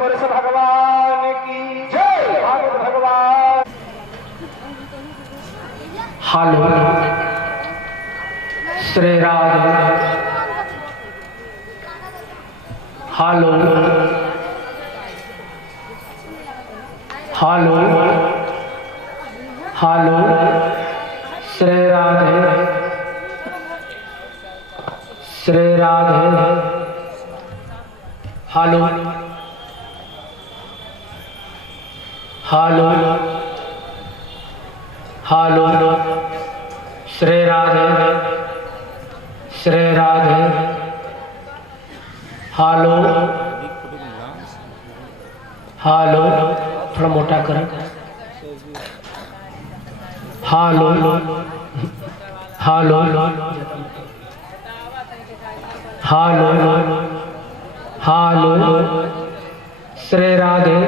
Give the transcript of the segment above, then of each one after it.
पुरुष भगवान की जय। भागवत भगवान। हालो श्री राधे। हालो हालो हालो श्री राधे श्री राधे। हालो हालो हालो श्री राधे श्री राधे। हालो हालो थोड़ा मोटा करें। हालो हालो हालो हालो श्री राधे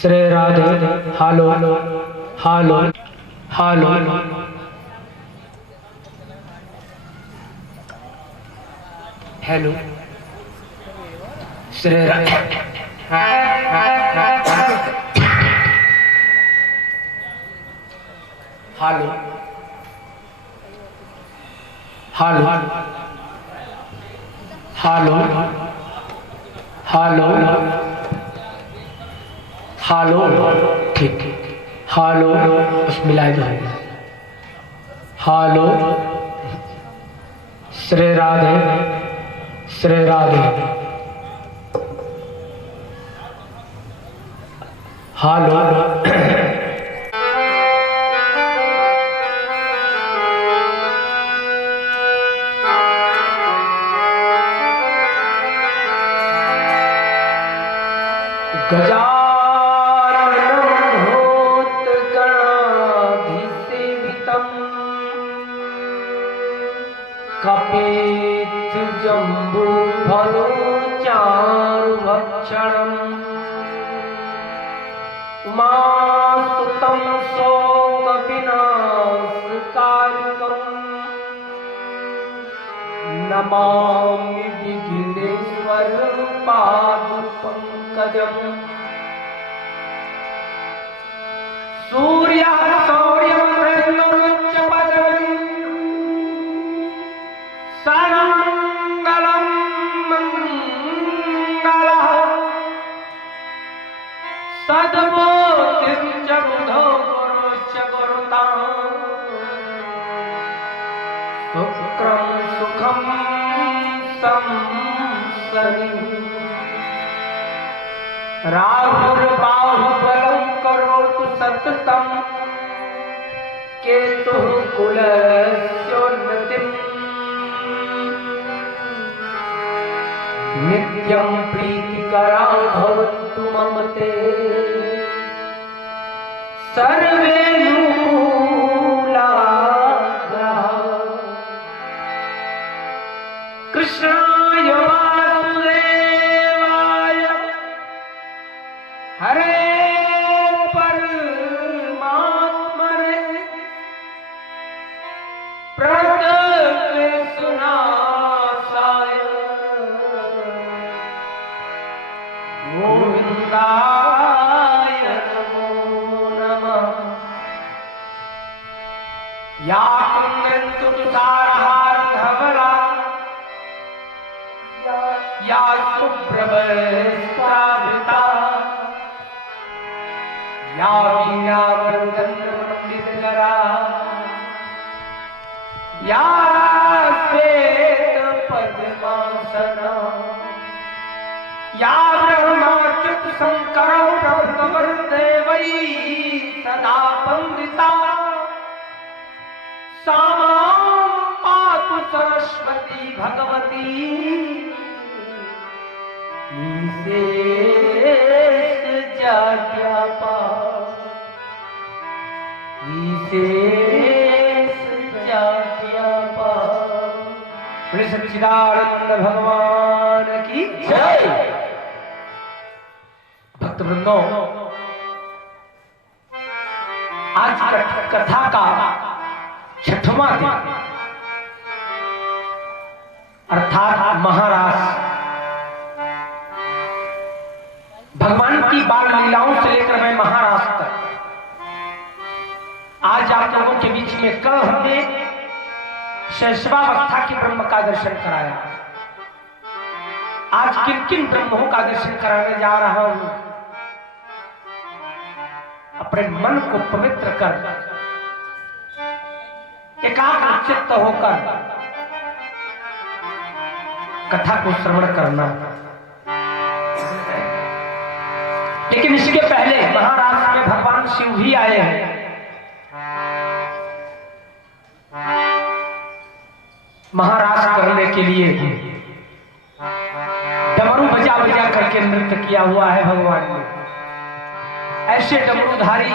श्री राधे। हालो हालो हालो हेलो श्री राधे। हालो हालो हालो हालो हालो ठीक। हालो बस मिलाए जाएंगे। हालो श्री राधे श्री राधे। हालो गजाननं भूतगणाधिसेवितं कपिध्वजम्बूफलोचारुभक्षणम् उमासुतं शोकविनाशकारिकम् नमामि विघ्नेश्वर पादपङ्कजम्। सूर्यः शौर्यमृत्युश्च पदवी सर्वमङ्गलं मङ्गलः सद्बुद्धिश्च बुधो गुरुश्च गुरुताम् शुक्रं सुखं संसदि राहुर्बाहुबलं करोतु सततं केतुः कुलस्योन्नतिम् नित्यं प्रीतिकरा भवन्तु मम ते सर्वे मूलाग्रहाः। कृष्णाय वासुदेवाय हरे परमात्मने प्रणतक्लेशनाशाय गोविन्दाय नमो नमः। या कुन्दन्तु तुषारहारधवला या शुभ्रवस्त्रावृता या वीणावर्धनमण्डितकरा या श्वेतपद्मासना या ब्रह्माच्युतशङ्करौ प्रभृतवरदेवैः सदा वन्दिता सा मां पातु सरस्वती भगवती ईशेष जाड्यापा ईशेष जाड्यापा। श्री सच्चिदानंद भगवान की जय। भक्त वृंदों, आज कथा का छठवां दिन अर्थात महाराज भगवान की बाल लीलाओं से लेकर मैं महाराज तक आज आप लोगों के बीच में कल हमने शैशवावस्था की ब्रह्म का दर्शन कराया। आज किन किन ब्रह्मों का दर्शन कराने जा रहा हूं। अपने मन को पवित्र कर एकाग्र चित्त होकर कथा को श्रवण करना। लेकिन इसके पहले महाराष्ट्र में भगवान शिव भी आए हैं। महाराष्ट्र करने के लिए डमरू बजा बजा करके नृत्य किया हुआ है भगवान ने। ऐसे डमरूधारी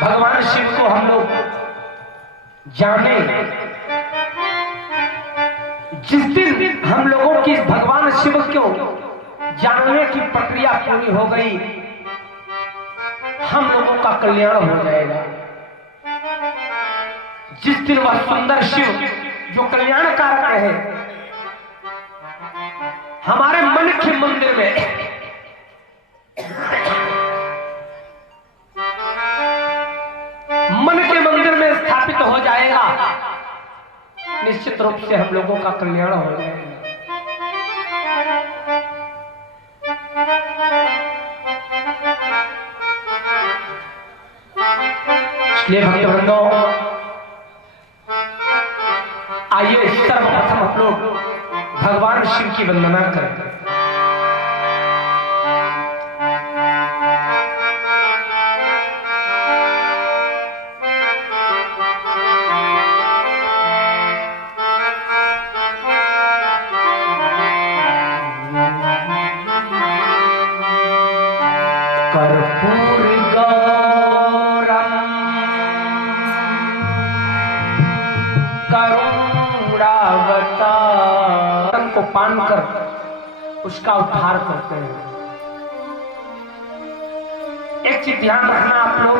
भगवान शिव को हम लोग जाने। जिस दिन हम लोगों की भगवान शिव को जानने की प्रक्रिया पूरी हो गई, हम लोगों का कल्याण हो जाएगा। जिस दिन वह सुंदर शिव जो कल्याणकारक है हमारे मन के मंदिर में स्थापित हो जाएगा, निश्चित रूप से हम लोगों का कल्याण हो जाएगा। इसलिए भक्तवृंदों, आइए सर्वप्रथम हम लोग भगवान शिव की वंदना करें। को पान कर उसका उद्धार करते हैं। एक चीज ध्यान रखना आप लोग,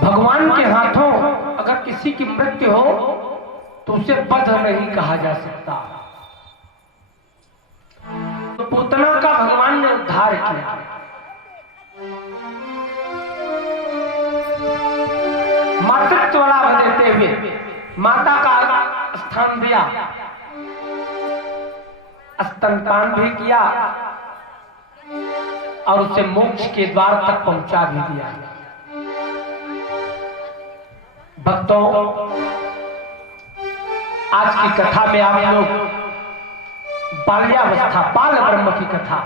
भगवान के हाथों अगर किसी की मृत्यु हो तो उसे बध नहीं कहा जा सकता। तो पूतना का भगवान ने उद्धार किया। मातृत्व लाभ देते हुए माता का स्थान दिया, स्तनपान भी किया और उसे मोक्ष के द्वार तक पहुंचा भी दिया। भक्तों, आज की कथा में आप लोग बाल्यावस्था बाल ब्रह्म की कथा,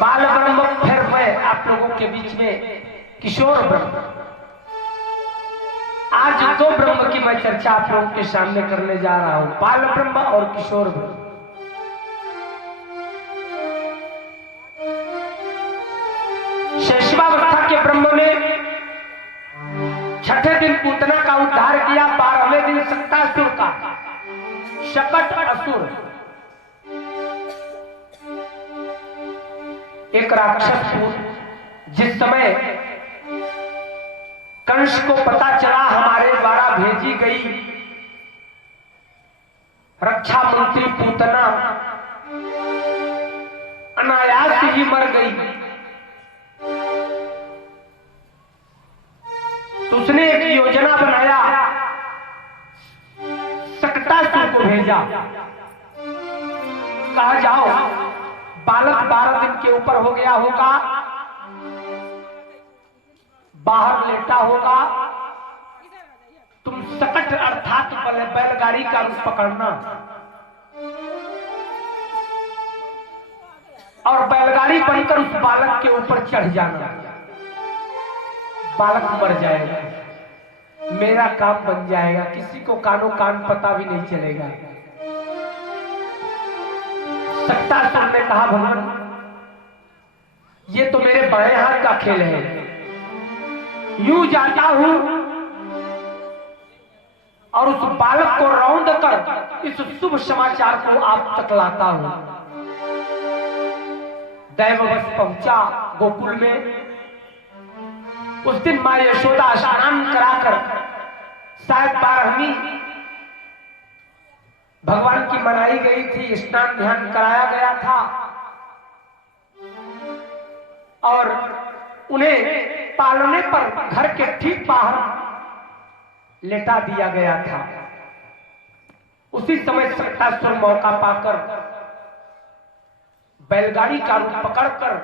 बाल ब्रह्म, फिर मैं आप लोगों के बीच में किशोर ब्रह्म। आज दो ब्रह्म की मैं चर्चा आप लोगों के सामने करने जा रहा हूं, बाल ब्रह्म और किशोर ब्रह्म। शैशवावस्था के ब्रह्म ने छठे दिन पूतना का उद्धार किया, 12वें दिन शक्तासुर का, शकट असुर एक राक्षस। जिस समय कंस को पता चला हमारे द्वारा भेजी गई रक्षा मंत्री पूतना अनायास ही मर गई, तो उसने एक योजना बनाया, शक्तासुर को भेजा। कहा जाओ, बालक 12 दिन के ऊपर हो गया होगा, बाहर लेटा होगा, तुम सकट अर्थात बैलगाड़ी का रूप पकड़ना और बैलगाड़ी बनकर उस बालक के ऊपर चढ़ जाना। बालक मर जाएगा, मेरा काम बन जाएगा, किसी को कानो कान पता भी नहीं चलेगा। शक्तासुर ने कहा, भगवान ये तो मेरे बाएं हाथ का खेल है, यूं जाता हूं और उस बालक को रौंद कर इस शुभ समाचार को आप तक लाता हूं। दैववश पहुंचा गोकुल में। उस दिन मां यशोदा स्नान कराकर शायद 12वीं बनाई गई थी, स्नान ध्यान कराया गया था और उन्हें पालने पर घर के ठीक बाहर लेटा दिया गया था। उसी समय शक्तासुर मौका पाकर बैलगाड़ी का रूप पकड़कर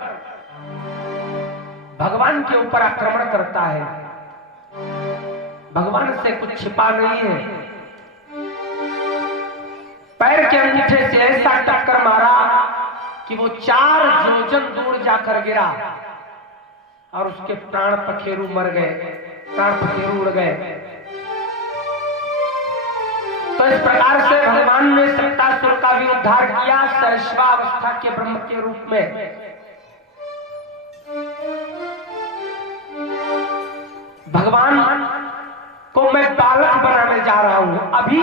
भगवान के ऊपर आक्रमण करता है। भगवान से कुछ छिपा नहीं है। पैर के अंगूठे से ऐसा टक्कर मारा कि वो 4 योजन दूर जाकर गिरा और उसके प्राण पखेरु मर गए, प्राण पखेरु उड़ गए। तो इस प्रकार से भगवान ने शक्तासुर का भी उद्धार किया सहस्रावस्था के ब्रह्म के रूप में। भगवान को मैं बालक बनाने जा रहा हूं। अभी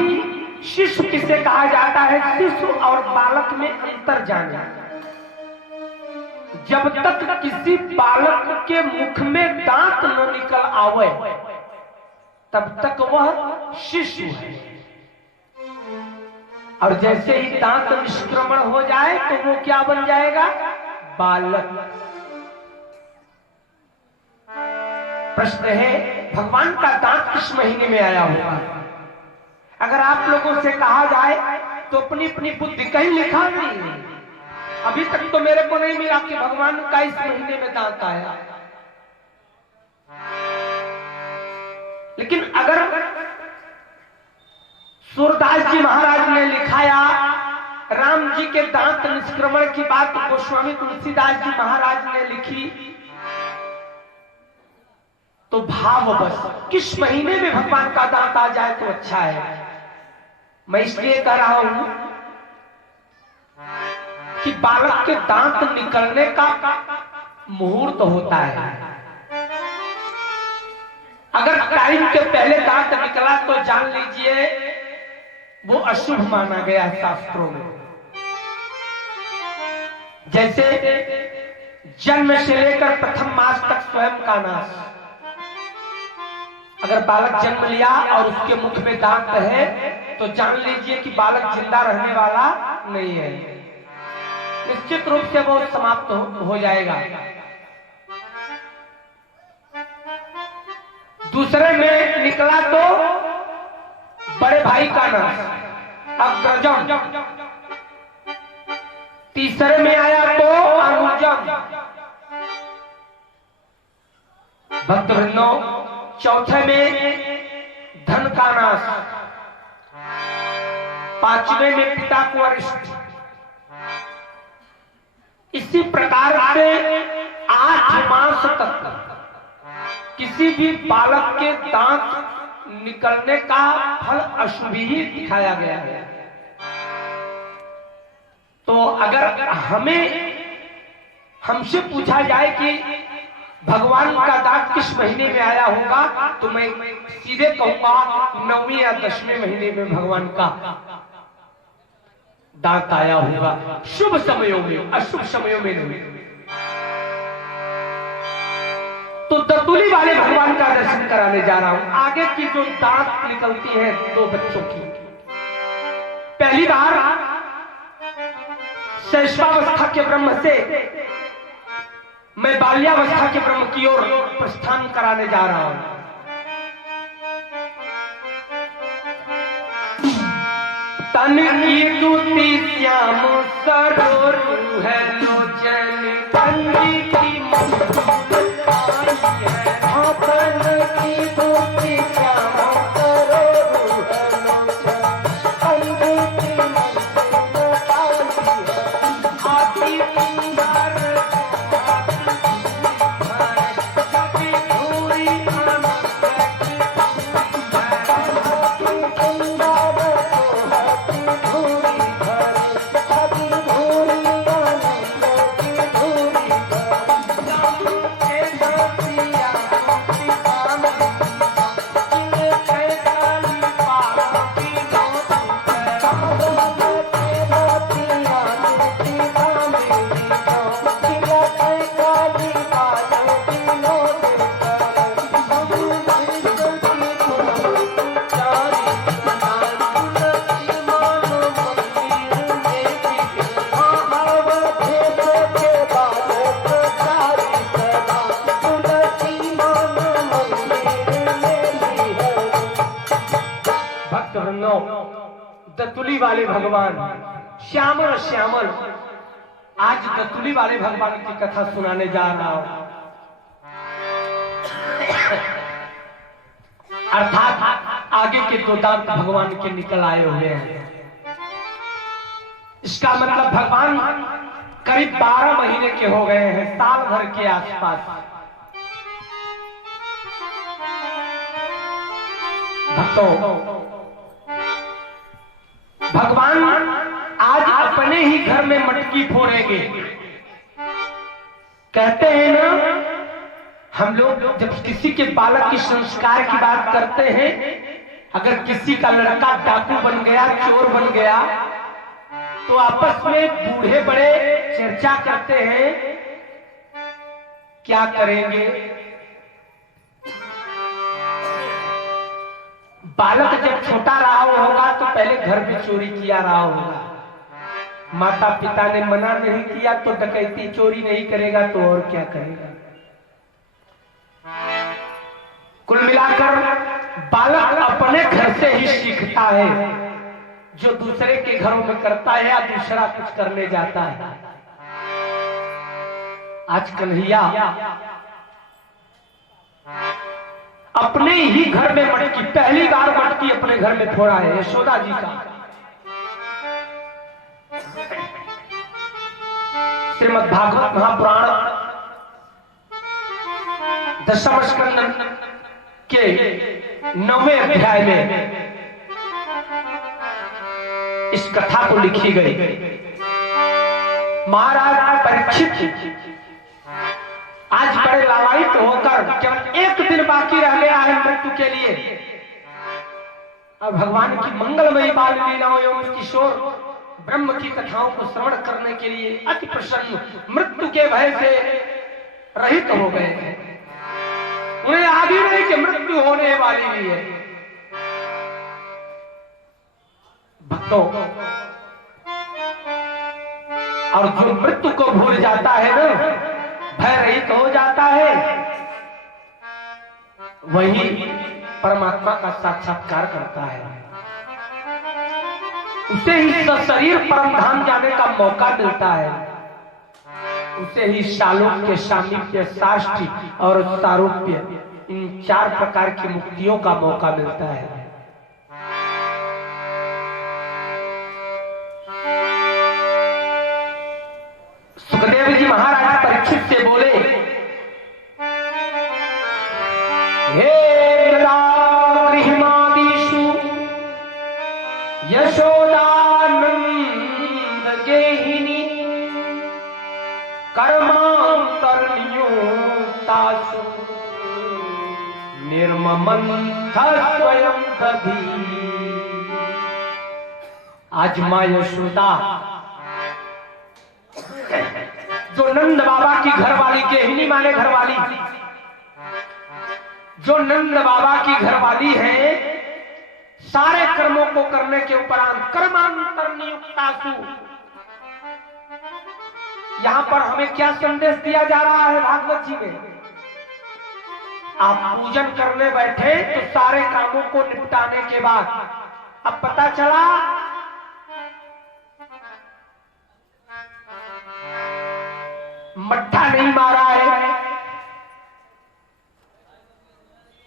शिशु किसे कहा जाता है? शिशु और बालक में अंतर जाना। जब तक किसी बालक के मुख में दांत न निकल आवे तब तक वह शिशु है, और जैसे ही दांत निष्क्रमण हो जाए तो वो क्या बन जाएगा? बालक। प्रश्न है, भगवान का दांत किस महीने में आया होगा? अगर आप लोगों से कहा जाए तो अपनी अपनी बुद्धि कहीं लिखा नहीं है। अभी तक तो मेरे को नहीं मिला कि भगवान का इस महीने में दांत आया। लेकिन अगर सूरदास जी महाराज ने लिखाया राम जी के दांत निष्क्रमण की बात गोस्वामी तुलसीदास जी महाराज ने लिखी, तो भाववश किस महीने में भगवान का दांत आ जाए तो अच्छा है। मैं इसलिए कह रहा हूं कि बालक के दांत निकलने का मुहूर्त होता है। अगर टाइम के पहले दांत निकला तो जान लीजिए वो अशुभ माना गया है शास्त्रों में। जैसे जन्म से लेकर प्रथम मास तक स्वयं का नाश। अगर बालक जन्म लिया और उसके मुख में दांत है तो जान लीजिए कि बालक जिंदा रहने वाला नहीं है, निश्चित रूप से वो समाप्त हो जाएगा। दूसरे में निकला तो बड़े भाई का नाश, अग्रजम। तीसरे में आया तो अनुजम, भक्तवृंदों। चौथे में धन का नाश, पांचवें में पिता को अरिष्ट। इसी प्रकार से 8 मास तक किसी भी बालक के दांत निकलने का फल अशुभ ही दिखाया गया है। तो अगर हमसे पूछा जाए कि भगवान का दांत किस महीने में आया होगा तो मैं सीधे कहूंगा 9वें या 10वें महीने में भगवान का दांत आया होगा। शुभ समयों में, अशुभ समयों में नहीं। तो दतुली वाले भगवान का दर्शन कराने जा रहा हूं। आगे की जो दांत निकलती है 2 बच्चों की। पहली बार शैशवावस्था के ब्रह्म से मैं बाल्यावस्था के ब्रह्म की ओर प्रस्थान कराने जा रहा हूं। तन की दूती श्याम सरोरु है लोचन कंदी की तन की दूती श्याम सरोरु है लोचन कंदी की आती सुंदर दतुली वाले भगवान, श्यामल श्यामल, आज दतुली वाले भगवान की कथा सुनाने जा रहा हूं। अर्थात आगे के दो दांत भगवान के निकल आए हुए हैं। इसका मतलब भगवान करीब 12 महीने के हो गए हैं, साल भर के आसपास। भक्तों, भगवान आज अपने ही घर में मटकी फोड़ेंगे। कहते हैं ना, हम लोग जब किसी के बालक की संस्कार की बात करते हैं, अगर किसी का लड़का डाकू बन गया, चोर बन गया, तो आपस में बूढ़े बड़े चर्चा करते हैं, क्या करेंगे। बालक जब छोटा रहा होगा तो पहले घर में चोरी किया रहा होगा, माता पिता ने मना नहीं किया तो डकैती चोरी नहीं करेगा तो और क्या करेगा। कुल मिलाकर बालक अपने घर से ही सीखता है, जो दूसरे के घरों में करता है या दूसरा कुछ करने जाता है। आज कन्हैया अपने ही घर में मटकी, पहली बार मटकी अपने घर में फोड़ा है, यशोदा जी का। श्रीमद् भागवत महापुराण 10वें स्कंद के 9वें अध्याय में इस कथा को लिखी गई। महाराज परीक्षित आज बड़े लालायित होकर केवल एक दिन बाकी रह गया है मृत्यु के लिए, और भगवान की मंगलमयी बाल लीलाओं एवं किशोर ब्रह्म की कथाओं को श्रवण करने के लिए अति प्रसन्न, मृत्यु के भय से रहित हो गए हैं। उन्हें आगे नहीं कि मृत्यु होने वाली भी है। भक्तों, और जो मृत्यु को भूल जाता है ना, भय रहित हो जाता है, वही परमात्मा का साक्षात्कार करता है। उसे ही सशरीर परम धाम जाने का मौका मिलता है, उसे ही शालोक्य, सामीप्य, साष्टी और सारूप्य, इन 4 प्रकार की मुक्तियों का मौका मिलता है। सुखदेव जी महाराज परीक्षित से बोले, हे गृहमादिषु यशोदानंद गेहिनी कर्मांतरनियुक्तासु निर्ममंथ स्वयं दधी। आज मां यशोदा, जो नंद बाबा की घरवाली, गेहिनी माने घरवाली, जो नंद बाबा की घरवाली है, सारे कर्मों को करने के उपरांत कर्मांतर नियुक्तासु। यहां पर हमें क्या संदेश दिया जा रहा है भागवत जी में? आप पूजन करने बैठे तो सारे कामों को निपटाने के बाद अब पता चला मट्ठा नहीं मारा है,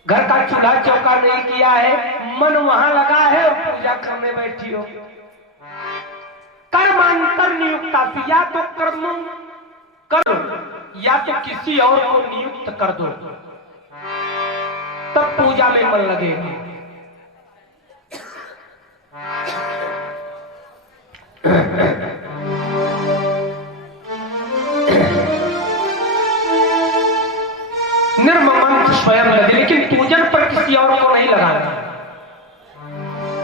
घर का चूल्हा चौका नहीं किया है, मन वहां लगा है और पूजा करने बैठी हो। कर्मांतर नियुक्ता, या तो कर्म करो या तो किसी और को नियुक्त कर दो, तब पूजा में मन लगेगा। निर्ममंथ स्वयं लगे, लेकिन पूजन पर किसी और को नहीं लगाना।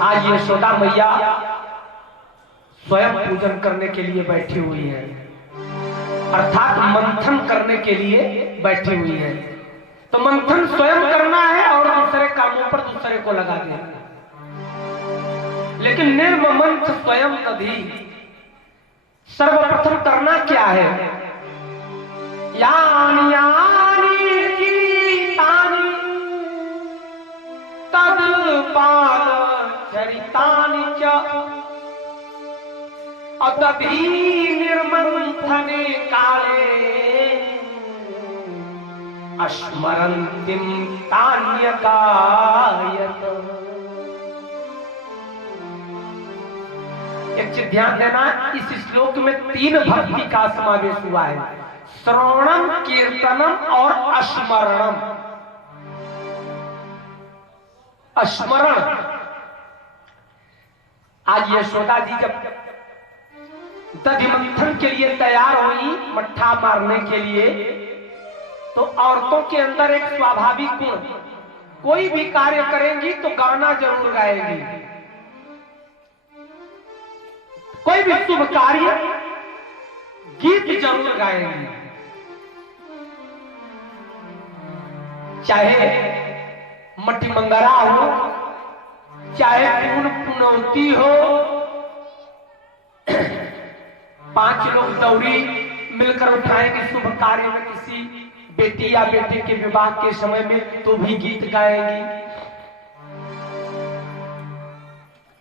आज यशोदा मैया स्वयं पूजन करने के लिए बैठी हुई है, अर्थात मंथन करने के लिए बैठी हुई है। तो मंथन स्वयं करना है और दूसरे कामों पर दूसरे को लगा देना। लेकिन निर्ममंथ स्वयं दधी, सर्वप्रथम करना क्या है? यानी गीतानि तद पाद चरितानि च अदधि निर्मंथने काले अस्मरन्तिं तान्यगायत। एक चीज ध्यान देना, इस श्लोक में 3 भक्ति का समावेश हुआ है, श्रवणम, कीर्तनम और स्मरणम। स्मरण, आज यशोदा जी जब दधि मंथन के लिए तैयार हुई, मट्ठा मारने के लिए, तो औरतों के अंदर एक स्वाभाविक गुण, कोई भी कार्य करेंगी तो गाना जरूर गाएंगी, कोई भी शुभ कार्य गीत जरूर गाएंगी, चाहे मट्टी मंगरा हो, चाहे पूर्ण पुनौती हो, 5 लोग दौरी मिलकर उठाएंगे शुभ कार्य में, किसी बेटी या बेटे के विवाह के समय में, तो भी गीत गाएंगी।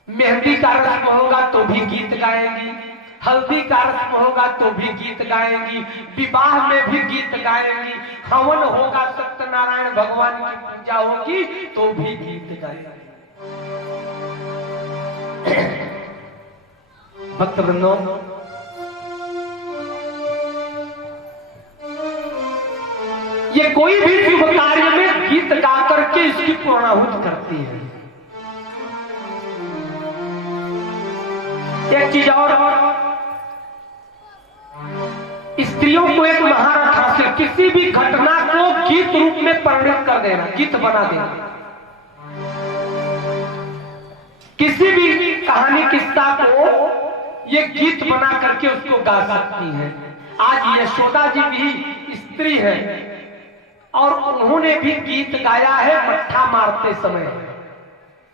मेहंदी का रस्म होगा तो भी गीत गाएंगी, हल्दी का रस्म होगा तो भी गीत गाएंगी, विवाह में भी गीत गाएंगी, हवन होगा, सत्यनारायण भगवान की पूजा होगी तो भी गीत गाएंगी। भक्तवृंदों, ये कोई भी शुभ कार्य में गीत गा करके इसकी पूर्णाहुति करती है। एक चीज और, स्त्रियों को एक महारथ हासिल, किसी भी घटना को गीत रूप में परिणत कर देना, गीत बना देना। किसी भी कहानी, किस्सा को ये गीत बना करके उसको गा सकती है। आज यशोदा जी भी स्त्री है और उन्होंने भी गीत गाया है मट्ठा मारते समय।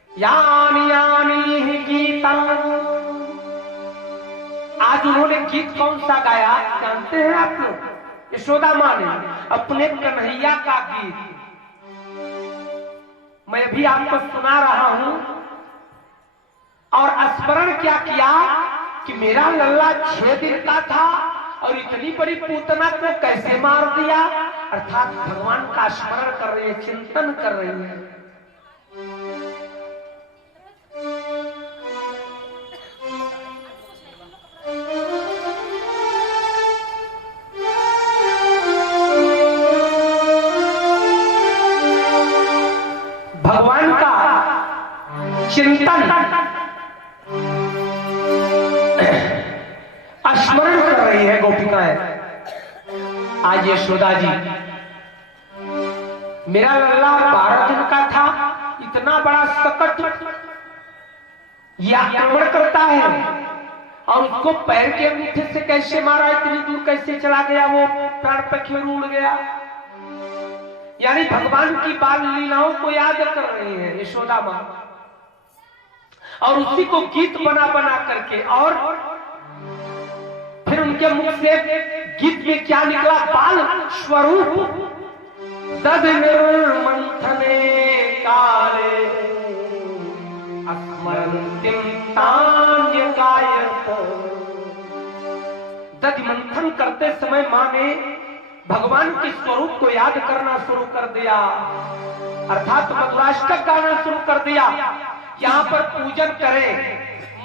यानी यानी ही गीता, आज उन्होंने गीत कौन सा गाया जानते हैं आप लोग? यशोदा माँ ने अपने कन्हैया का गीत, मैं भी आपको सुना रहा हूं। और स्मरण क्या किया कि मेरा लल्ला 6 दिन का था और इतनी बड़ी पूतना को कैसे मार दिया, अर्थात भगवान का स्मरण कर रही है, चिंतन कर रही है। भगवान का चिंतन, स्मरण कर रही है गोपिकाएं। आज यशोदा जी, मेरा लल्ला 12 दिन का था, इतना बड़ा सकट यह आक्रमण करता है और उसको पैर के अंगूठे से कैसे मारा, इतनी दूर कैसे चला गया, वो प्राण पखेरु उड़ गया। यानी भगवान की बाल लीलाओं को याद कर रही है यशोदा माँ, और उसी को गीत बना बना करके। और फिर उनके मुख से गीत में क्या निकला, बाल स्वरूप। दधि निर्मंथने काले अस्मरन्तिं तान्यगायत। दधि मंथन करते समय मां ने भगवान के स्वरूप को याद करना शुरू कर दिया, अर्थात मधुराष्टक गाना शुरू कर दिया। यहाँ पर पूजन करें,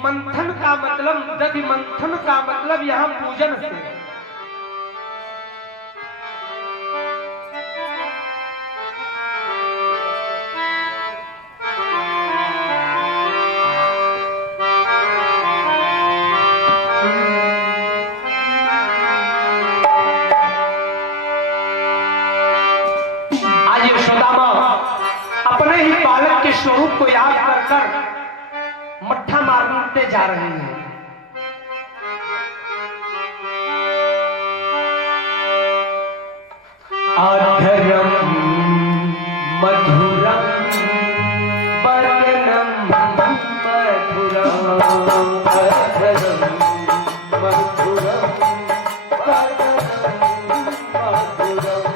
मंथन का मतलब, दधि मंथन का मतलब यहाँ पूजन से। आज यशोदा माँ अपने ही बालक के स्वरूप को याद कर कर मट्ठा मारते जा रहे हैं। अधरम मधुरम वर्णनम मधुरम, अधरम मधुरम वर्णनम मधुरम।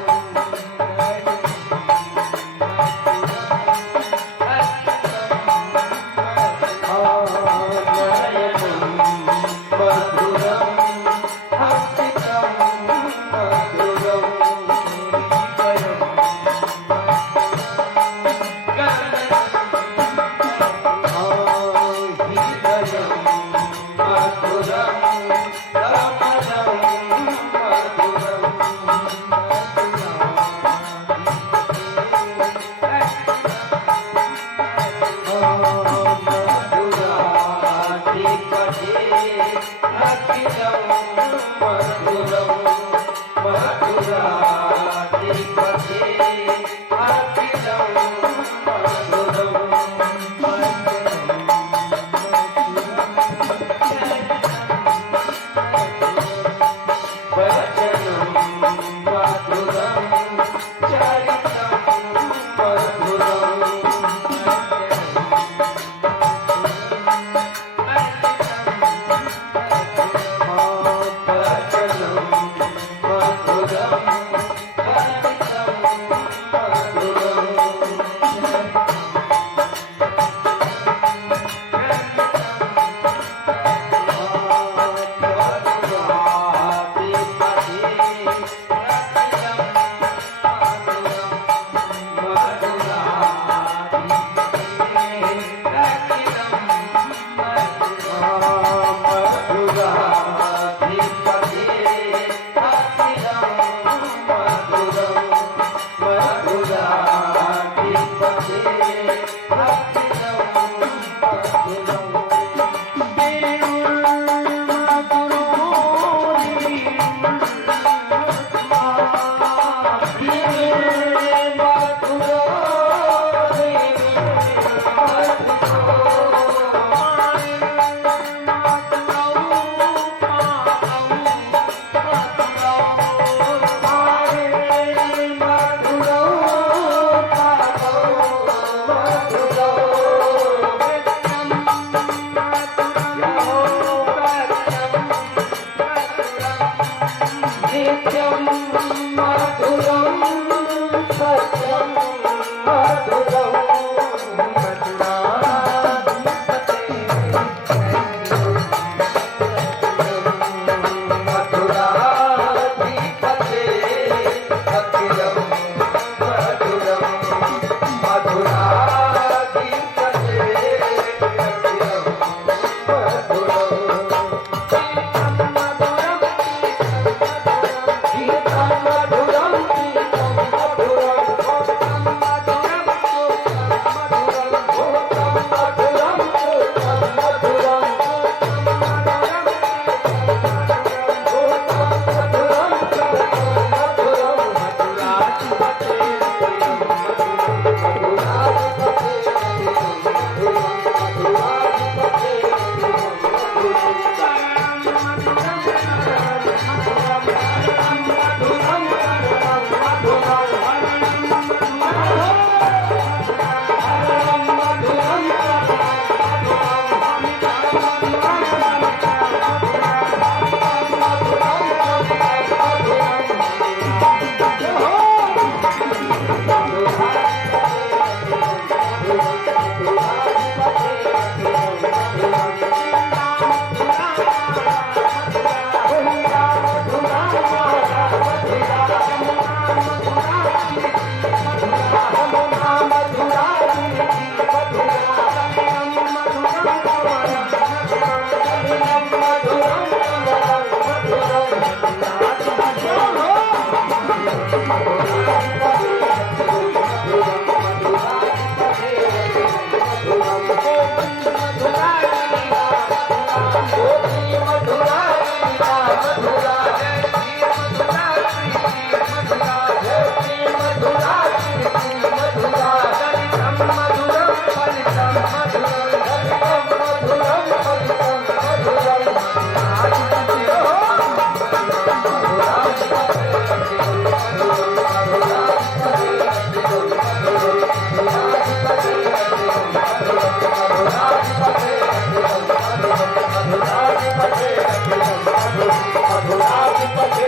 मधुराधिपते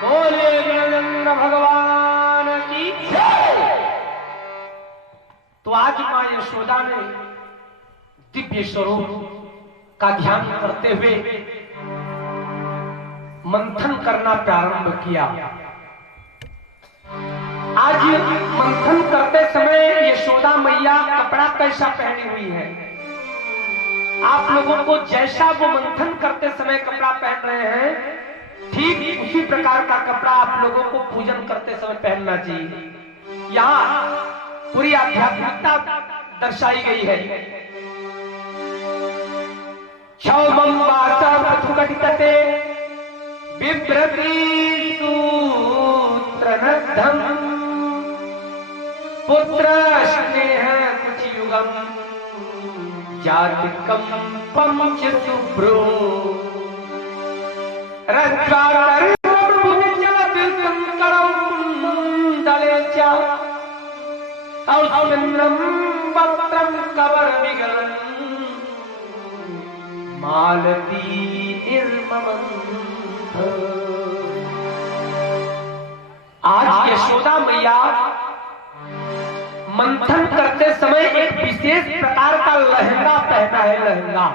बोले गणेंद्र भगवान की जय। तो आज मां यशोदा ने दिव्य स्वरूप का ध्यान करते हुए मंथन करना प्रारंभ किया। आज मंथन करते समय यशोदा मैया कपड़ा कैसा पहनी हुई है, आप लोगों को जैसा वो मंथन करते समय कपड़ा पहन रहे हैं, ठीक उसी प्रकार का कपड़ा आप लोगों को पूजन करते समय पहनना चाहिए। यहाँ पूरी आध्यात्मिकता दर्शाई गई है। क्षौमं वाचा पृथुकटितटे बिभ्रति सूत्रनद्धं पुत्र स्नेह कुचियुगं जातिकं पंच शुभ्रो रज्ज्वाकरं च औस्मिन्नं वक्त्रं कवर्विगलं मालती निर्ममन्थ। आज यशोदा मैया मंथन करते समय एक विशेष प्रकार का लहंगा पहना है। लहंगा,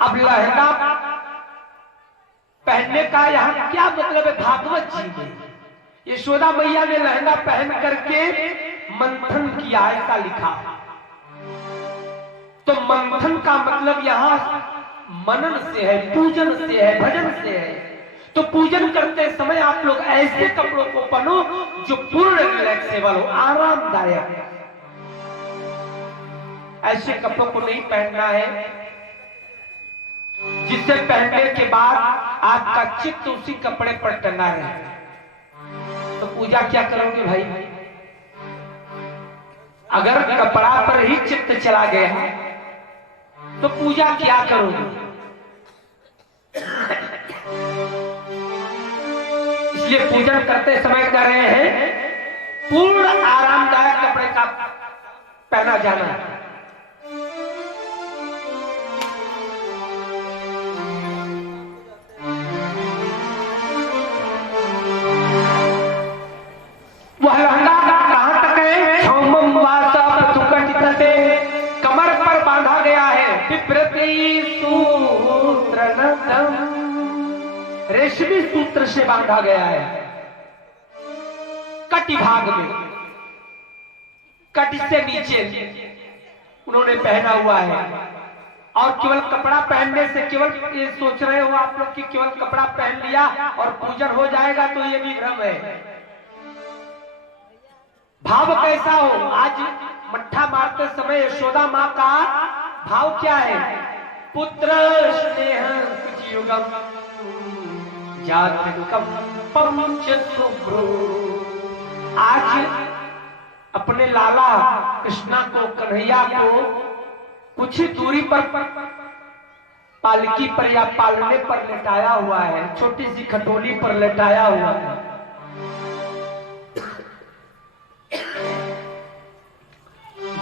अब लहंगा पहनने का यहाँ क्या मतलब है? भागवत जी में यशोदा मैया ने लहंगा पहन करके मंथन किया, ऐसा लिखा। तो मंथन का मतलब यहाँ मनन से है, पूजन से है, भजन से है। तो पूजन करते समय आप लोग ऐसे कपड़ों को पहनो जो पूर्ण रिलैक्सेबल हो, आरामदायक। ऐसे कपड़ों को नहीं पहनना है जिसे पहनने के बाद आपका चित्त उसी कपड़े पर टंगा रहे। तो पूजा क्या करोगे भाई? अगर कपड़ा पर ही चित्त चला गया तो पूजा क्या करोगे? इसलिए पूजन करते समय कर रहे हैं पूर्ण आरामदायक कपड़े का पहना जाना। वह लहंगा कहां तक है? क्षौमं वाचा पृथुकटितटे, कमर पर बांधा गया है। बिभ्रति सूत्रनद्धं, रेशमी सूत्र से बांधा गया है। कटी भाग में, कटी से नीचे उन्होंने पहना हुआ है। और केवल कपड़ा पहनने से, केवल ये सोच रहे हो आप लोग कि केवल कपड़ा पहन लिया और पूजन हो जाएगा, तो ये भी भ्रम है। भाव कैसा हो? आज मट्ठा मारते समय यशोदा माँ का भाव क्या है? पुत्र स्नेह कुचियुगम जातिकं पंच शुभ्रो। आज अपने लाला कृष्णा को, कन्हैया को कुछ ही दूरी पर पालकी पर या पालने पर लेटाया हुआ है, छोटी सी खटोली पर लेटाया हुआ है।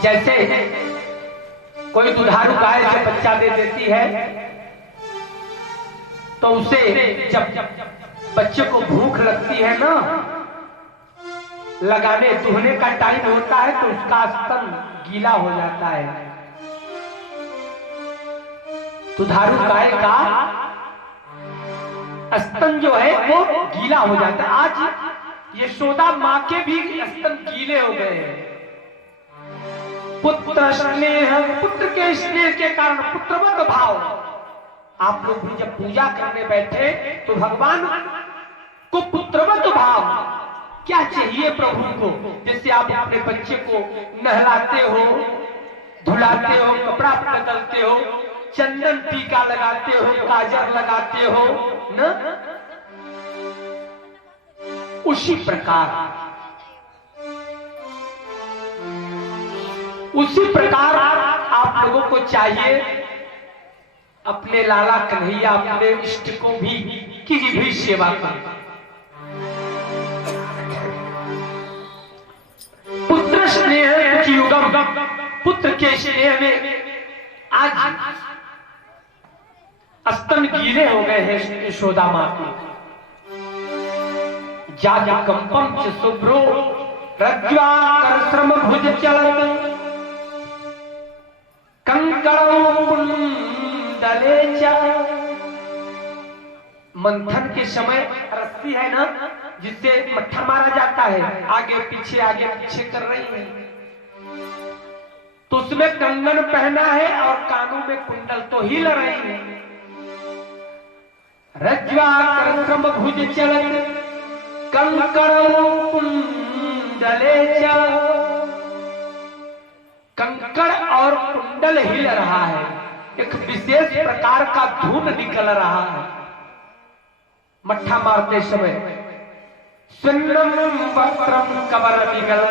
जैसे कोई दुधारू गाय जब बच्चा दे देती है तो उसे जब बच्चे को भूख लगती है ना, लगाने दुहने का टाइम होता है तो उसका स्तन गीला हो जाता है। दुधारू गाय का स्तन जो है वो गीला हो जाता है। आज यशोदा माँ के भी स्तन गीले हो गए हैं। पुत्र स्नेह, पुत्र के स्नेह के कारण पुत्रवत भाव। आप लोग भी जब पूजा करने बैठे तो भगवान को पुत्रवत भाव क्या चाहिए प्रभु को? जैसे आप अपने बच्चे को नहलाते हो, धुलाते हो, कपड़ा बदलते हो, चंदन टीका लगाते हो, काजल लगाते हो ना, उसी प्रकार आप लोगों को चाहिए अपने लाला कन्हैया, अपने इष्ट को भी की भी सेवा करें। पुत्र स्नेह कुचियुगम, पुत्र के स्नेह में आज स्तन गीले हो गए हैं यशोदा मां के। जाजा कंपम च शुभ्रो रज्वा कर श्रम भुज चलत कंकड़ो कुंडले च। मंथन के समय रस्सी है ना जिससे मट्ठा मारा जाता है, आगे पीछे कर रही है, तो उसमें कंगन पहना है और कानों में कुंडल तो हिल रही है। रज्वा कर श्रम भुज चलत कंकड़ो कुंडले च। कंकड़ और कुंडल हिल रहा है, एक विशेष प्रकार का धुन निकल रहा है मट्ठा मारते समय। सुन्नम वस्त्रम कवर निगल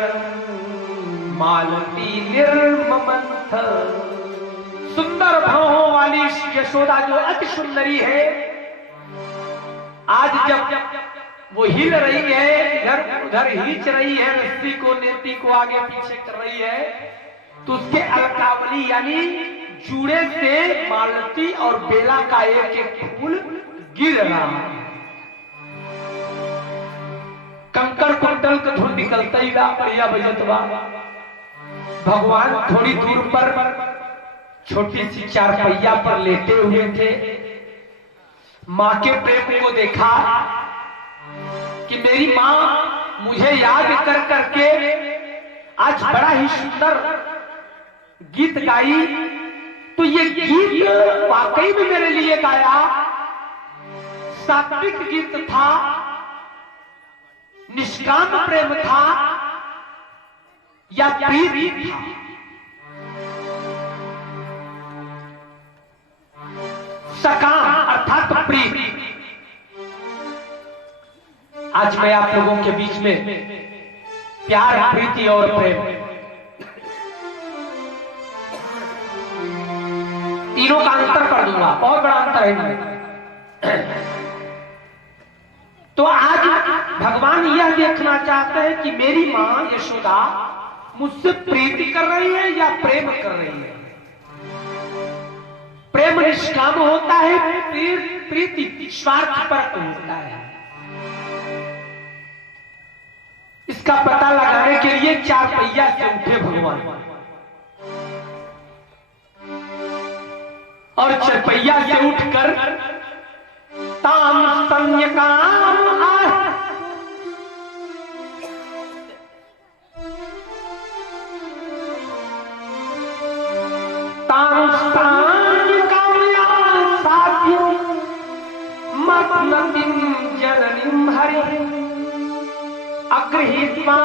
मालती निर्ममंथ। सुंदर भावों वाली यशोदा जो अति सुंदरी है, आज जब वो हिल रही है, इधर उधर हिच रही है, रस्सी को नेती को आगे पीछे कर रही है, तो उसके अलकावली यानी जूड़े से मालती और बेला का एक एक फूल गिर रहा है। कंकड़ कुंडल का धुन निकलता ही बा, बढ़िया बजतवा। भगवान थोड़ी दूर पर छोटी सी चारपहिया पर लेटे हुए थे। मां के प्रेम को देखा कि मेरी मां मुझे याद कर करके आज बड़ा ही सुंदर गीत गाई, तो ये गीत वाकई में मेरे लिए गाया सात्विक गीत था, निष्काम प्रेम था या प्रीति था। सकाम अर्थात प्रीति। आज मैं आप लोगों के बीच में प्यार, प्रीति और प्रेम तीनों का अंतर कर दूंगा, बहुत बड़ा अंतर है। तो आज भगवान यह देखना चाहते हैं कि मेरी मां यशोदा मुझसे प्रीति कर रही है या प्रेम कर रही है। प्रेम निष्काम होता है, प्रीति स्वार्थपरक होता है। इसका पता लगाने के लिए चारपहिया से उठे भगवान और चरपहिया से उठकर ताम स्तन्य काम आह, ताम स्तन्य कामया साध्यो मत्नतिम जननीम हरि अगृहीत्वा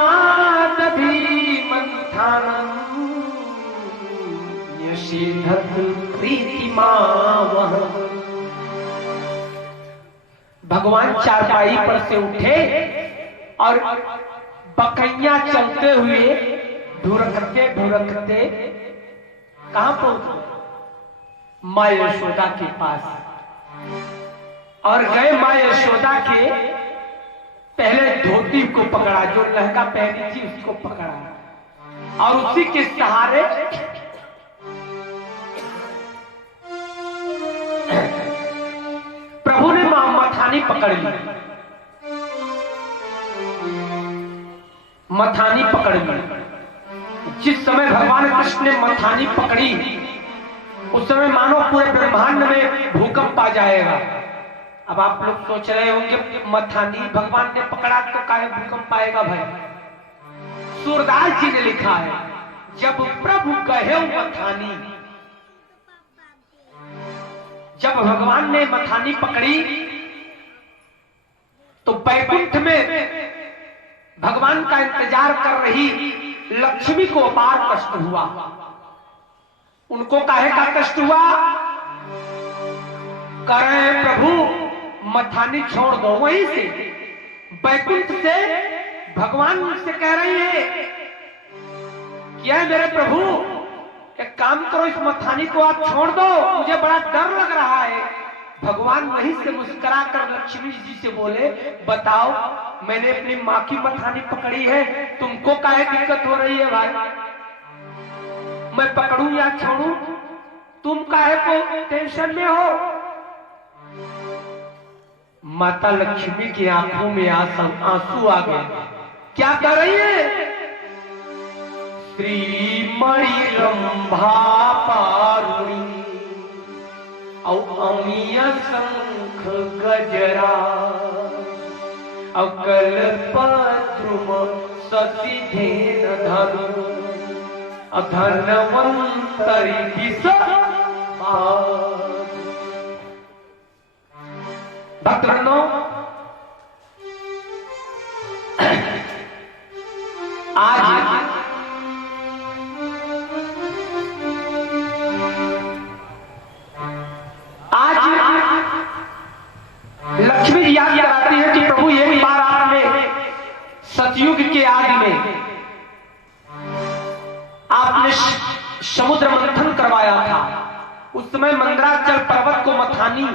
दधीमन्थानम् यशीधत प्रीतिमावह। भगवान चारपाई पर से उठे और बकैया चलते हुए ढुरकते ढुरकते कहां पहुंचे? मां यशोदा के पास। और गए मां यशोदा के पहले धोती को पकड़ा, जो लहंगा पहनी थी उसको पकड़ा और उसी के सहारे प्रभु ने मथानी पकड़ ली। मथानी पकड़ ली। जिस समय भगवान कृष्ण ने मथानी पकड़ी उस समय मानो पूरे ब्रह्मांड में भूकंप आ जाएगा। अब आप लोग सोच रहे होंगे मथानी भगवान ने पकड़ा तो काहे भूकंप आएगा भाई? सूरदास जी ने लिखा है, जब प्रभु कहे मथानी, जब भगवान ने मथानी पकड़ी तो बैकुंठ में भगवान का इंतजार कर रही लक्ष्मी को अपार कष्ट हुआ। उनको काहे का कष्ट हुआ? करें प्रभु मथानी छोड़ दो। वहीं से बैकुंठ से भगवान से कह रही है क्या है मेरे प्रभु, एक काम करो, इस मथानी को आप छोड़ दो, मुझे बड़ा डर लग रहा है। भगवान वहीं से मुस्कुरा कर लक्ष्मी जी से बोले, बताओ मैंने अपनी माँ की मथानी पकड़ी है, तुमको काहे दिक्कत हो रही है भाई? मैं पकड़ूं या छोड़ूं? तुम काहे को टेंशन में हो? माता लक्ष्मी की आंखों में आंसू आ गए। क्या कर रही है? श्री मणि रंभा पारुणी और अमीय शंख गजरा और कल्पद्रुम ससिधेन धनु धनवंतरि विष भक्तवृंदों, आज लक्ष्मी जी याद कराती है कि प्रभु एक बार आपने सतयुग के आदि में आपने समुद्र मंथन करवाया था। उस समय मंदराचल पर्वत को मथानी,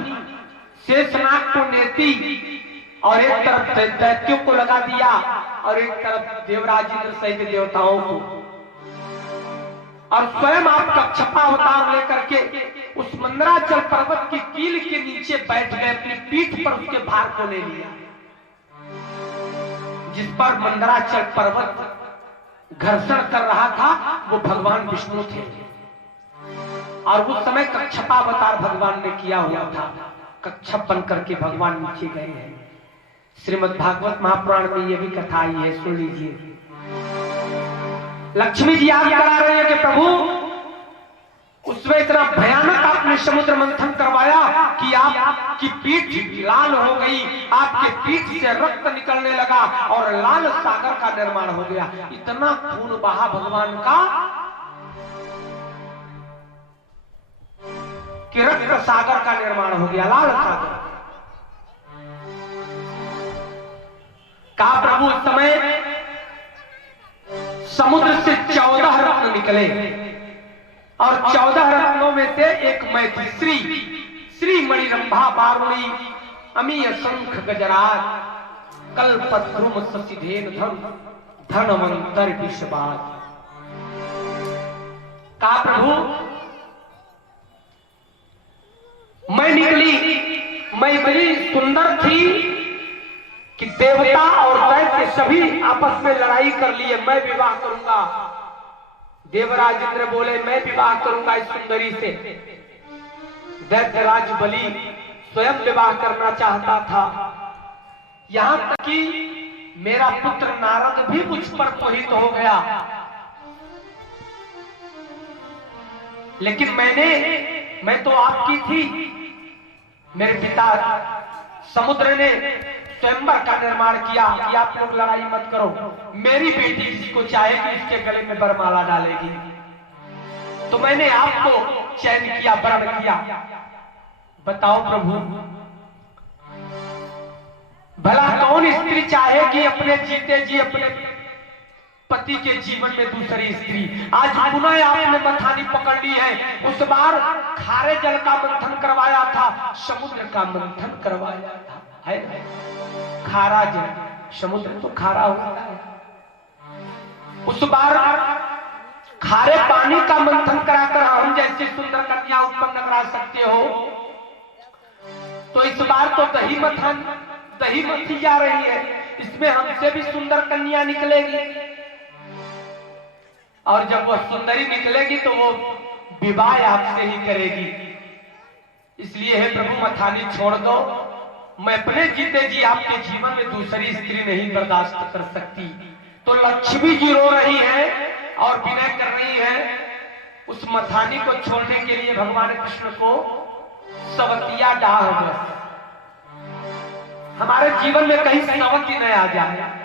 शेषनाग को नेति और एक तरफ दैत्यों को लगा दिया और एक तरफ देवराज इंद्र सहित देवताओं को, और स्वयं आप कच्छपा अवतार लेकर के उस मंदराचल पर्वत की कील के नीचे बैठ गए, अपनी पीठ पर उसके भार को ले लिया, जिस पर मंदराचल पर्वत घर्षण कर रहा था वो भगवान विष्णु थे। और उस समय कच्छपा अवतार भगवान ने किया हुआ था। कच्छप बन करके भगवान नीचे गए हैं। श्रीमद् भागवत महापुराण में ये भी कथा आई है, सुन लीजिए। लक्ष्मी जी याद करा रहे हैं कि प्रभु उसमें इतना भयानक आपने समुद्र मंथन करवाया कि आपकी पीठ लाल हो गई, आपके पीठ से रक्त निकलने लगा और लाल सागर का निर्माण हो गया। इतना खून बहा भगवान का कि रक्त सागर का निर्माण हो गया, लाल सागर। कहा प्रभु उस समय समुद्र से 14 रत्न निकले और 14 रत्नों में से एक मैं थी, श्री मणि रंभा पारुणी अमीय शंख गजराज कल्पद्रुम ससिधेन धनवंतर विषवाद। कहा प्रभु मैं निकली, मैं बड़ी सुंदर थी कि देवता और दैत्य सभी आपस में लड़ाई कर लिए, मैं विवाह करूंगा। देवराज इंद्र बोले मैं विवाह करूंगा इस सुंदरी से। दैत्यराज बलि स्वयं विवाह करना चाहता था। यहां तक कि मेरा पुत्र नारद भी मुझ पर मोहित हो गया, लेकिन मैं तो आपकी थी। मेरे पिता समुद्र ने स्वयंवर का निर्माण किया कि आप लोग लड़ाई मत करो, मेरी बेटी किसी को चाहेगी इसके गले में वरमाला डालेगी, तो मैंने आपको चयन किया, वरण किया। बताओ प्रभु भला कौन स्त्री चाहेगी अपने जीते जी अपने पति के जीवन में दूसरी स्त्री? आज पुनः आपने मथानी पकड़ ली है। उस बार खारे जल का मंथन करवाया था, समुद्र का मंथन करवाया था। है खारा जल, समुद्र तो खारा होता है। उस बार खारे पानी का मंथन कराकर हम जैसी सुंदर कन्या उत्पन्न करा सकते हो, तो इस बार तो दही मथी जा रही है, इसमें हमसे भी सुंदर कन्या निकलेगी। और जब वह सुंदरी निकलेगी तो वो विवाह आपसे ही करेगी। इसलिए हे प्रभु मथानी छोड़ दो, मैं अपने जीते जी आपके जीवन में दूसरी स्त्री नहीं बर्दाश्त कर सकती। तो लक्ष्मी जी रो रही है और विनय कर रही है। उस मथानी को छोड़ने के लिए भगवान कृष्ण को सवतिया डाह बस, हमारे जीवन में कहीं सवती न आ जाए।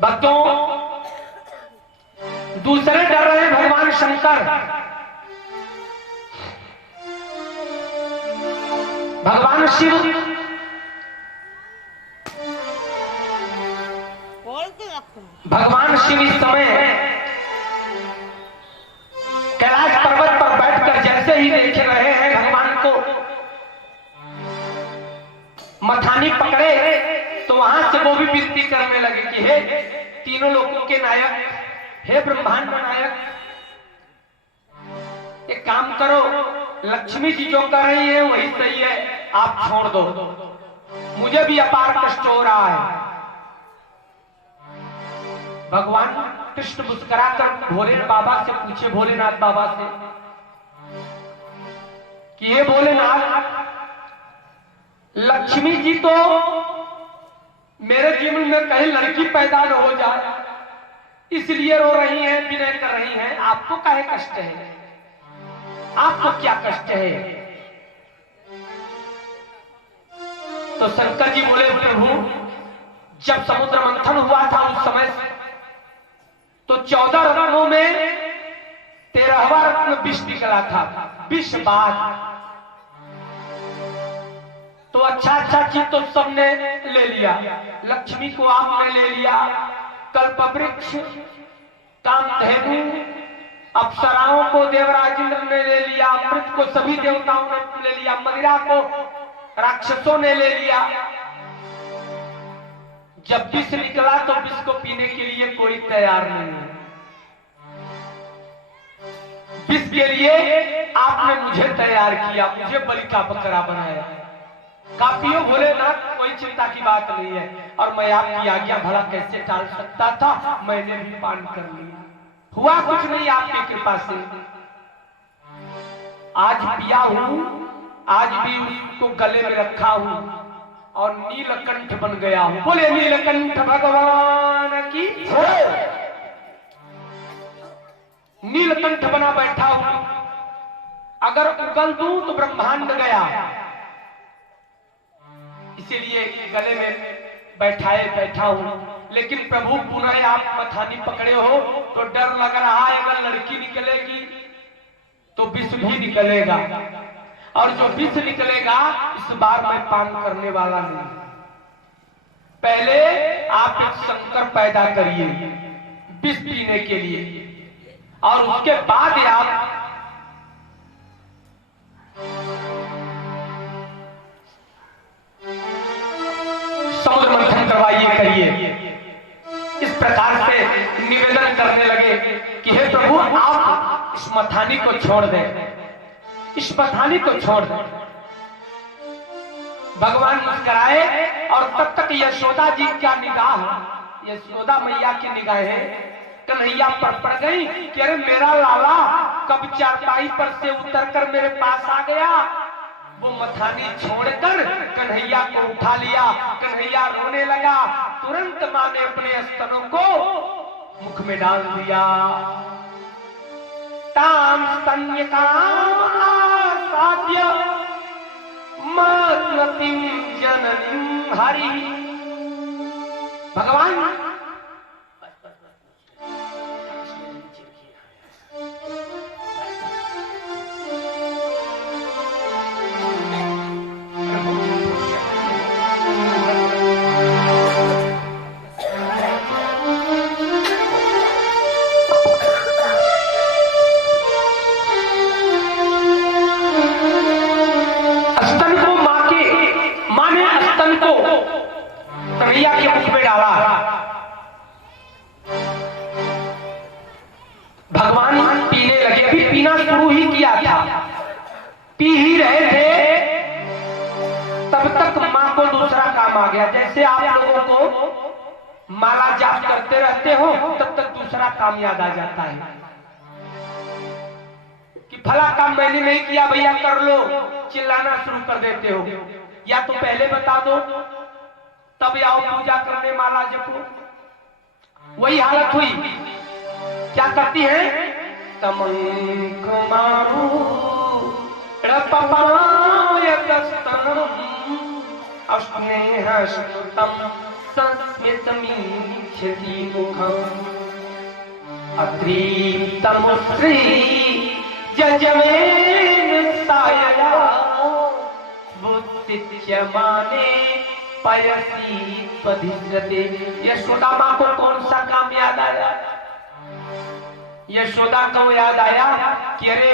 भक्तों दूसरे डर रहे भगवान शंकर। भगवान शिव इस समय कैलाश पर्वत पर बैठकर जैसे ही देख रहे हैं भगवान को मथानी पकड़े, तो वहां से वो भी विनती करने लगे कि हे तीनों लोगों के नायक, हे ब्रह्मांड नायक, एक काम करो, लक्ष्मी जी जो कर रही है वही सही है, आप छोड़ दो, मुझे भी अपार कष्ट हो रहा है। भगवान कृष्ण मुस्कुराकर भोले बाबा से पूछे, भोलेनाथ बाबा से कि हे भोलेनाथ, लक्ष्मी जी तो मेरे जीवन में कहीं लड़की पैदा न हो जाए इसलिए रो रही हैं, विनय कर रही हैं, आपको काहे कष्ट है, आपको क्या कष्ट है? तो शंकर जी बोले, प्रभु जब समुद्र मंथन हुआ था उस समय तो 14 रत्नों में 13वां रत्न विष निकला था, विष बात। तो अच्छा अच्छा चीज तो सबने ले लिया, लक्ष्मी को आपने ले लिया, कल्पवृक्ष, कामधेनु, अप्सराओं को देवराज इंद्र ने ले लिया, अमृत को सभी देवताओं ने ले लिया, मदिरा को राक्षसों ने ले लिया। जब विष निकला तो विष को पीने के लिए कोई तैयार नहीं है। विष के लिए आपने मुझे तैयार किया, मुझे बलि का बकरा बनाया। कापियो भोलेनाथ, कोई चिंता की बात नहीं है, और मैं आपकी आज्ञा भला कैसे टाल सकता था, मैंने भी पान कर लिया, हुआ कुछ नहीं आपकी कृपा से। आज पिया हूं, आज भी उसको गले में रखा हूं और नीलकंठ बन गया हूं। बोले नीलकंठ भगवान की जय। नीलकंठ बना बैठा हूं, अगर उगल दूं तो ब्रह्मांड गया, इसीलिए गले में बैठा हूं। लेकिन प्रभु पुनः आप मथानी पकड़े हो तो डर लग रहा है, अगर लड़की निकलेगी तो विष भी निकलेगा, और जो विष निकलेगा इस बार मैं पान करने वाला नहीं। पहले आप एक शंकर पैदा करिए विष पीने के लिए, और उसके बाद आप समुद्र मंथन करवाइए, करिए। इस प्रकार से निवेदन करने लगे कि हे प्रभु, आप इस मथानी को छोड़ दें, इस मथानी को छोड़ दें। भगवान मुस्कुराए, और तब तक यशोदा जी का निगाह, यशोदा मैया की निगाहें कन्हैया पर पड़ गई कि अरे मेरा लाला कब चारपाई पर से उतरकर मेरे पास आ गया। वो मथानी छोड़कर कन्हैया को उठा लिया, कन्हैया रोने लगा, तुरंत मां ने अपने स्तनों को मुख में डाल दिया। ताम स्तन्यकाम आसाद्य मातृतिम जननीं हरि। भगवान कन्हैया के मुख में डाला। भगवान पीने लगे, अभी पीना शुरू ही किया था, पी ही रहे थे, तब तक मां को दूसरा काम आ गया। जैसे आप लोगों को माला जाप करते रहते हो, तब तक दूसरा काम याद आ जाता है कि फला काम मैंने नहीं किया, भैया कर लो, चिल्लाना शुरू कर देते हो। या तो पहले बता दो तब आओ पूजा करने, माला जपो। वही हालत हुई। क्या करती है? तमंक मारू रपपायतस्तनम अस्नेहस्तम संस्मितमीक्षति मुखम अत्रीतमुश्री जजमेन सायया बुद्धिच्यमाने पयसी त्वधिष्यते। यशोदा मां को कौन सा काम याद आया? यशोदा को याद आया कि अरे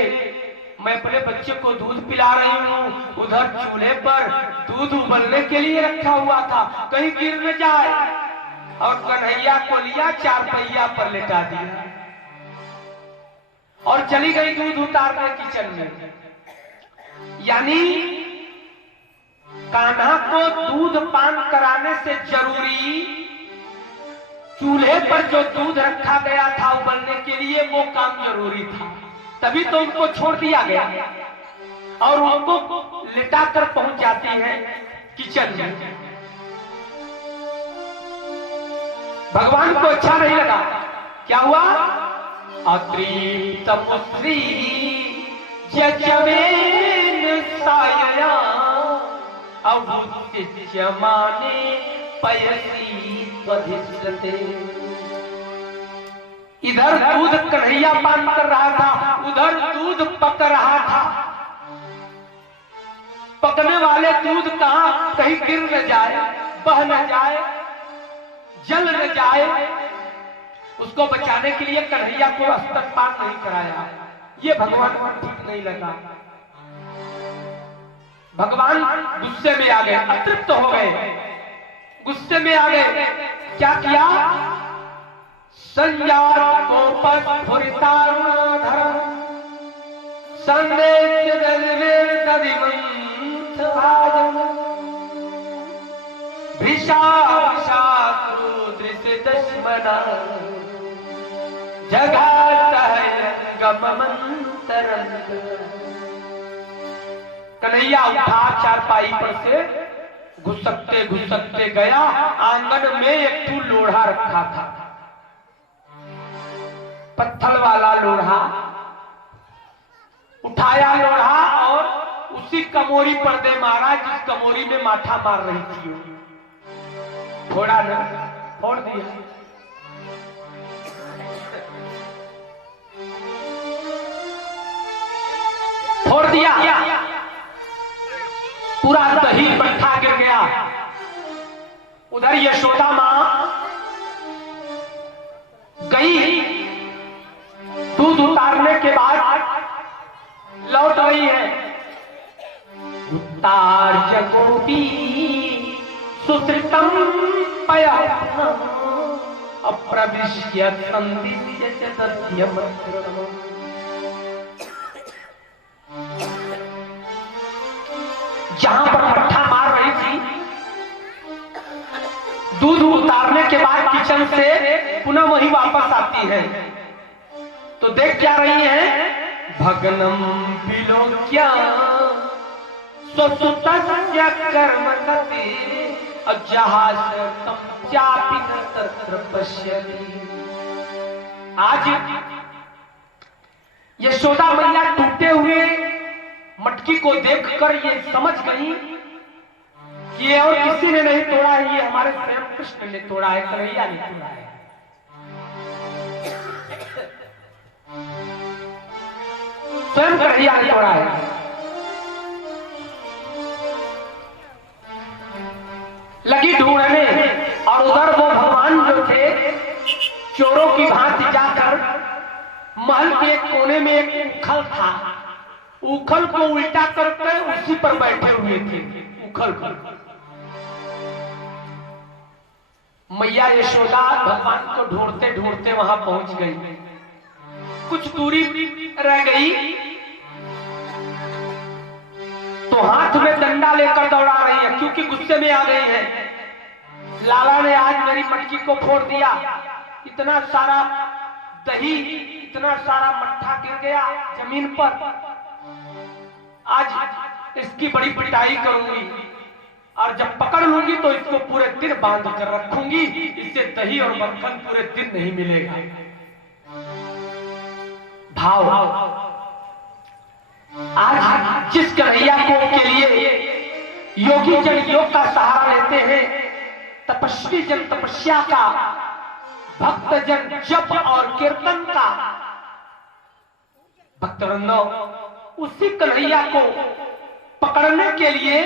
मैं अपने बच्चे को दूध पिला रही हूँ, उधर चूल्हे पर दूध उबलने के लिए रखा हुआ था, कहीं गिर न जाए। और कन्हैया को लिया, चार पहिया पर लेटा दिया। और चली गई दूध उतारने किचन में। यानी कान्हा को दूध पान कराने से जरूरी चूल्हे पर जो दूध रखा गया था उबलने के लिए वो काम जरूरी था, तभी तो उनको छोड़ दिया गया और उनको लिटाकर पहुंच जाती है किचन में। भगवान को अच्छा नहीं लगा, क्या हुआ? अतृप्त मुस्री जचवेन सायया अवुच्य माने पयसी स्वधिष्ठते। इधर दूध कन्हैया पान कर रहा था, उधर दूध पक रहा था। पकने वाले दूध कहां कहीं गिर न जाए, बह न जाए, जल न जाए, उसको बचाने के लिए कन्हैया को स्तनपान नहीं कराया। ये भगवान को ठीक नहीं लगा। भगवान गुस्से में आ गए, अतृप्त हो गए, गुस्से में आ गए। क्या किया? संजात गोपस फुरितारुणाधर संदेश दलवीर दधिमंथ भाजन भिषाशात्रु दृश्य दशमना जगात गममंतरंग। कन्हैया उठा चारपाई पर से, घुसकते घुसकते गया आंगन में एक टू लोढ़ा रखा था, पत्थर वाला लोढ़ा। उठाया लोढ़ा और उसी कमोरी पर दे मारा जिस कमोरी में माठा मार रही थी। फोड़ा न, फोड़ दिया। फोड़ दिया, पूरा दही मट्ठा गिर गया। उधर यशोदा मां गई, दूध उतारने के बाद लौट रही है। उत्तार जगोपी सुश्रितम पया अप्रविश्य संदिश्य च दध्यम। जहां पर मट्ठा मार रही थी, दूध उतारने के बाद किचन से पुनः वही वापस आती है, तो देख क्या रही है? भगनम विलोक्या स्वसुतस्य कर्म गति अजहासकं चापि न तत्र पश्यति। आज यशोदा मैया टूटे हुए मटकी को देखकर ये समझ गई कि ये और किसी ने नहीं तोड़ा है, ये हमारे स्वयं कृष्ण ने तोड़ा है, कन्हैया ने तोड़ा है। स्वयं कन्हैया ने तोड़ा है। लगी ढूंढने, और उधर वो भगवान जो थे चोरों की भांति जाकर महल के एक कोने में एक उखल था, उखल को उल्टा करके उसी पर बैठे हुए थे। उखल पर मैया यशोदा भगवान को ढूंढते ढूंढते वहां पहुंच गई। कुछ दूरी रह गई तो हाथ में डंडा लेकर दौड़ा रही है, क्योंकि गुस्से में आ गई है। लाला ने आज मेरी मटकी को फोड़ दिया, इतना सारा दही, इतना सारा मट्ठा गिर गया जमीन पर, आज इसकी बड़ी पिटाई करूंगी और जब पकड़ लूंगी तो इसको पूरे दिन बांध कर रखूंगी, इससे दही और मक्खन पूरे दिन नहीं मिलेगा। भाव आज जिस कन्हैया को के लिए योगी जन योग का सहारा लेते हैं, तपस्वी जन तपस्या का, भक्त जन जप और कीर्तन का, भक्तवृंदो उसी कन्हैया को पकड़ने के लिए